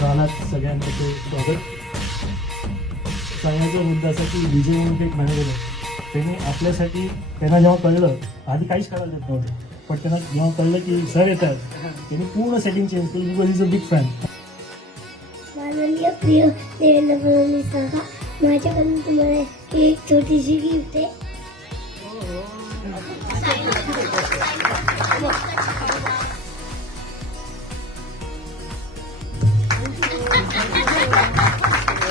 राहण्यात सगळ्यांचं ते स्वागत. सांगायचा मुद्दा असा की विजय म्हणून एक मॅनेजर आहे, त्याने आपल्यासाठी त्यांना जेव्हा कळलं, आधी काहीच करायला देत नव्हतं, पण त्यांना जेव्हा कळलं की सर येतात, त्यांनी पूर्ण सेटिंग चेंज केली. Because is a big fan. माननीय प्रिय देवेंद्र फडणवीस काका, माझ्याकडून तुम्हाला एक छोटीशी गिफ्ट आहे.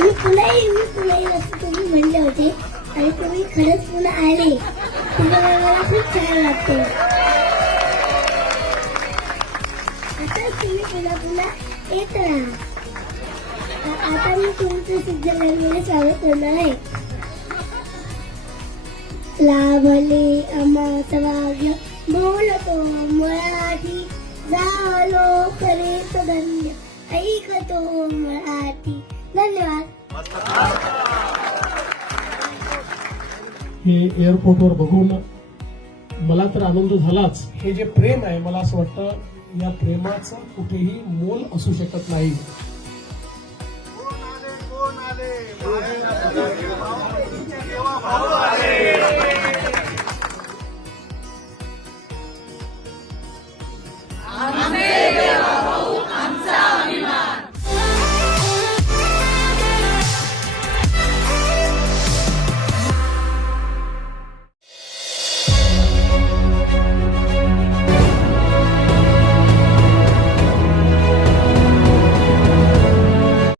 मी पुन्हा येईल असं तुम्ही म्हणले होते आणि तुम्ही खरंच पुन्हा आले. तुम्हाला मला खूप छान वाटते. आता तुम्ही पुन्हा येत राहा. आता मी तुमचं स्वित्झर्लंडमध्ये स्वागत करणार आहे. लाभले आम्हा भाग्य बोलतो मराठी, झालो करीत धन्य ऐकतो मराठी. धन्यवाद. हे एअरपोर्टवर बघून मला तर आनंद झालाच. हे जे प्रेम आहे, मला असं वाटतं या प्रेमाचं कुठेही मोल असू शकत नाही. कोण आले